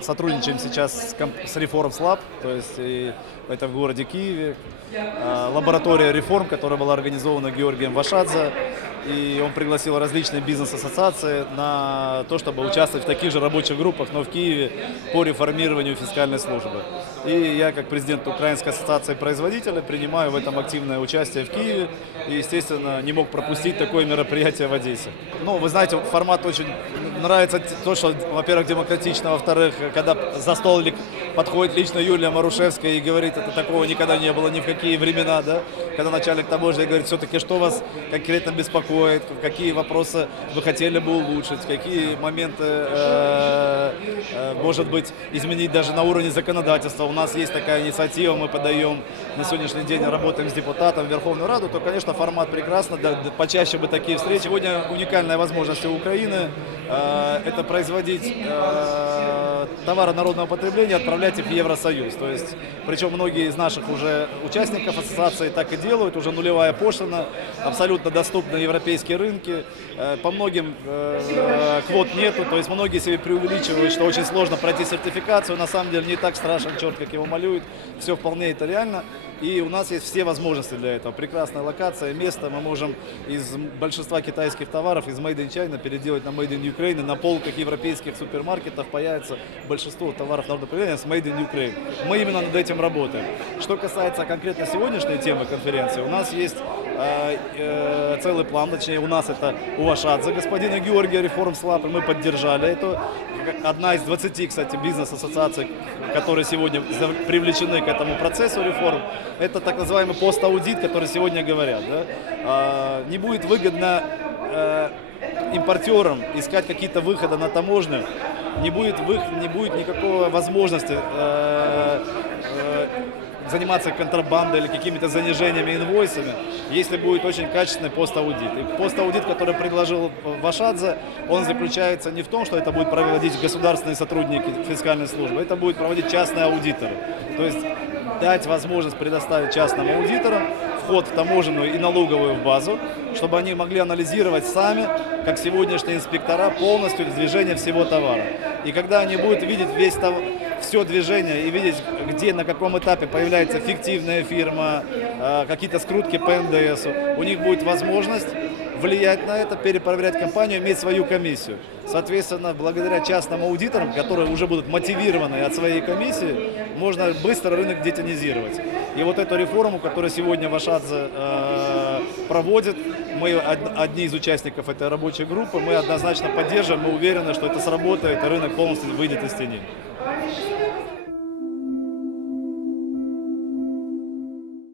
сотрудничаем сейчас с, комп- с Reforms Lab, то есть и это в городе Киеве. А, Лаборатория реформ, которая была организована Георгием Вашадзе. И он пригласил различные бизнес-ассоциации на то, чтобы участвовать в таких же рабочих группах, но в Киеве по реформированию фискальной службы. И я, как президент Украинской ассоциации производителей, принимаю в этом активное участие в Киеве. И, естественно, не мог пропустить такое мероприятие в Одессе. Ну, вы знаете, формат очень нравится то, что, во-первых, демократично, во-вторых, когда за стол ли- подходит лично Юлия Марушевская и говорит, это такого никогда не было ни в какие времена, да, когда начальник таможни говорит, все-таки, что вас конкретно беспокоит, какие вопросы вы хотели бы улучшить, какие моменты, э, э, может быть, изменить даже на уровне законодательства. У нас есть такая инициатива, мы подаем на сегодняшний день, работаем с депутатом в Верховную Раду, то, конечно, формат прекрасно, да, почаще бы такие встречи. Сегодня уникальная возможность у Украины это производить э, товары народного потребления, отправлять их в Евросоюз. То есть, причем многие из наших уже участников ассоциации так и делают, уже нулевая пошлина, абсолютно доступны европейские рынки, Э, по многим э, квот нету, то есть многие себе преувеличивают, что очень сложно пройти сертификацию, на самом деле не так страшен черт, как его малюют, все вполне это реально. И у нас есть все возможности для этого. Прекрасная локация, место. Мы можем из большинства китайских товаров, из Made in China, переделать на Made in Ukraine. На полках европейских супермаркетов появится большинство товаров народного с Made in Ukraine. Мы именно над этим работаем. Что касается конкретно сегодняшней темы конференции, у нас есть целый план, точнее у нас это у Вашадзе, господина Георгия Реформ Слаб, и мы поддержали это. Одна из 20, кстати, бизнес-ассоциаций, которые сегодня привлечены к этому процессу реформ, это так называемый пост-аудит, который сегодня говорят. да. А, не будет выгодно э, импортерам искать какие-то выходы на таможню, не будет, вых- не будет никакой возможности э, э, заниматься контрабандой или какими-то занижениями инвойсами, если будет очень качественный пост-аудит. И пост-аудит, который предложил Вашадзе, он заключается не в том, что это будет проводить государственные сотрудники фискальной службы, это будет проводить частные аудиторы. То есть дать возможность предоставить частным аудиторам вход в таможенную и налоговую базу, чтобы они могли анализировать сами, как сегодняшние инспектора, полностью движение всего товара. И когда они будут видеть весь товар, все движение и видеть, где, на каком этапе появляется фиктивная фирма, э, какие-то скрутки по НДС, у них будет возможность влиять на это, перепроверять компанию, иметь свою комиссию. Соответственно, благодаря частным аудиторам, которые уже будут мотивированы от своей комиссии, можно быстро рынок детонизировать. И вот эту реформу, которую сегодня Вашадзе э, проводит, мы од- одни из участников этой рабочей группы, мы однозначно поддерживаем, мы уверены, что это сработает, и рынок полностью выйдет из тени. Thank you.